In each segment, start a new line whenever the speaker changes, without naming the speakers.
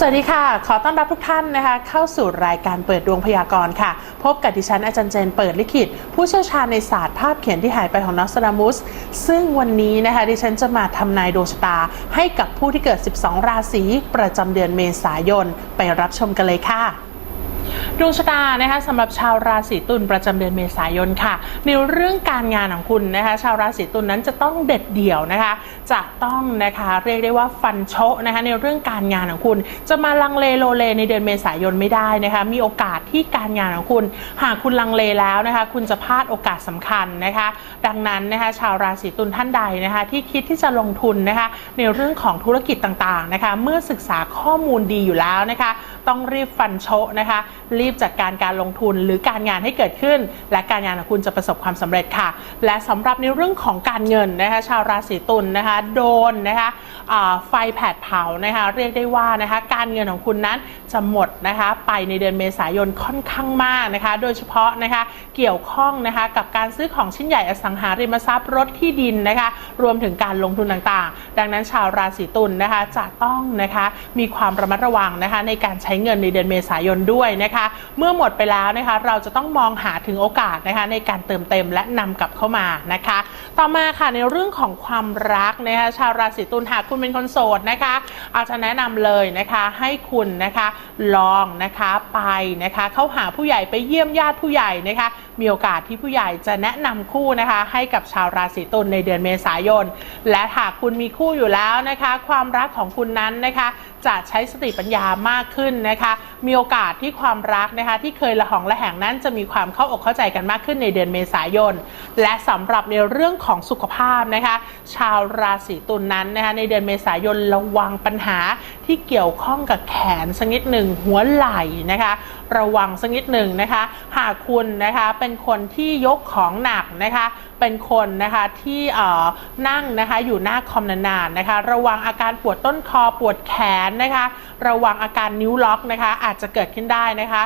สวัสดีค่ะ ขอต้อนรับทุกท่านนะคะ เข้าสู่รายการเปิดดวงพยากรณ์ค่ะ พบกับดิฉันอาจารย์เจนเปิดลิขิต ผู้เชี่ยวชาญในศาสตร์ภาพเขียนที่หายไปของนอสตรามุส ซึ่งวันนี้นะคะดิฉันจะมาทำนายดวงชะตา ให้กับผู้ที่เกิด 12 ราศีประจำเดือนเมษายน ไปรับชมกันเลยค่ะ ดวงชะตานะคะสำหรับชาวราศีตุลประจำเดือนเมษายนค่ะ ในเรื่องการงานของคุณนะคะ ชาวราศีตุลนั้นจะต้องเด็ดเดี่ยวนะคะ จะต้องนะคะเรียกได้ว่าฟันโชะนะคะในเรื่องการงานของคุณ จะมาลังเลโลเลในเดือนเมษายนไม่ได้นะคะ มีโอกาสที่การงานของคุณ หากคุณลังเลแล้วนะคะ คุณจะพลาดโอกาสสำคัญนะคะ ดังนั้นนะคะ ชาวราศีตุลท่านใดนะคะ ที่คิดที่จะลงทุนนะคะ ในเรื่องของธุรกิจต่างๆนะคะ เมื่อศึกษาข้อมูลดีอยู่แล้วนะคะ ต้องรีบฟันโชะนะคะรีบจัดการการลงทุนหรือการงานให้เกิดขึ้น และการงานของคุณจะประสบความสำเร็จค่ะ และสำหรับในเรื่องของการเงินนะคะชาวราศีตุลนะคะโดนนะคะไฟแผดเผานะคะเรียกได้ว่านะคะการเงินของคุณนั้นจะหมดนะคะไปในเดือนเมษายนค่อนข้างมากนะคะ โดยเฉพาะนะคะเกี่ยวข้องนะคะกับการซื้อของชิ้นใหญ่อสังหาริมทรัพย์รถที่ดินนะคะรวมถึงการลงทุนต่างๆ ดังนั้นชาวราศีตุลนะคะจะต้องนะคะมีความระมัดระวังนะคะในการใช้เงินในเดือนเมษายนด้วยนะคะเมื่อหมดไปแล้วนะคะ เราจะต้องมองหาถึงโอกาสนะคะในการเติมเต็มและนำกลับเข้ามานะคะ ต่อมาค่ะในเรื่องของความรักนะคะชาวราศีตุลหากคุณเป็นคนโสดนะคะ อาจจะแนะนำเลยนะคะให้คุณนะคะลองนะคะไปนะคะเข้าหาผู้ใหญ่ไปเยี่ยมญาติผู้ใหญ่นะคะมีโอกาสที่ผู้ใหญ่จะแนะนำคู่นะคะให้กับชาวราศีตุลในเดือนเมษายน และหากคุณมีคู่อยู่แล้วนะคะ ความรักของคุณนั้นนะคะจะใช้สติปัญญามากขึ้นนะคะ มีโอกาสที่ความรักนะคะที่เคยละหองละแหงนั้นจะมีความเข้าอกเข้าใจกันมากขึ้นในเดือนเมษายน และสำหรับในเรื่องของสุขภาพนะคะ ชาวราศีตุลนนั้นนะคะในเดือนเมษายนระวังปัญหาที่เกี่ยวข้องกับแขนสักนิดหนึ่งหัวไหล่นะคะระวังสักนิดหนึ่งนะคะ หากคุณนะคะเป็นคนที่ยกของหนักนะคะ เป็นคนนะคะที่นั่งนะคะอยู่หน้าคอมนานๆนะคะ ระวังอาการปวดต้นคอปวดแขนนะคะ ระวังอาการนิ้วล็อกนะคะ อาจจะเกิดขึ้นได้นะคะ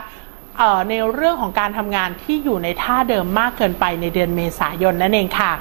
ในเรื่องของการทำงานที่อยู่ในท่าเดิมมากเกินไปในเดือนเมษายนนั่นเองค่ะ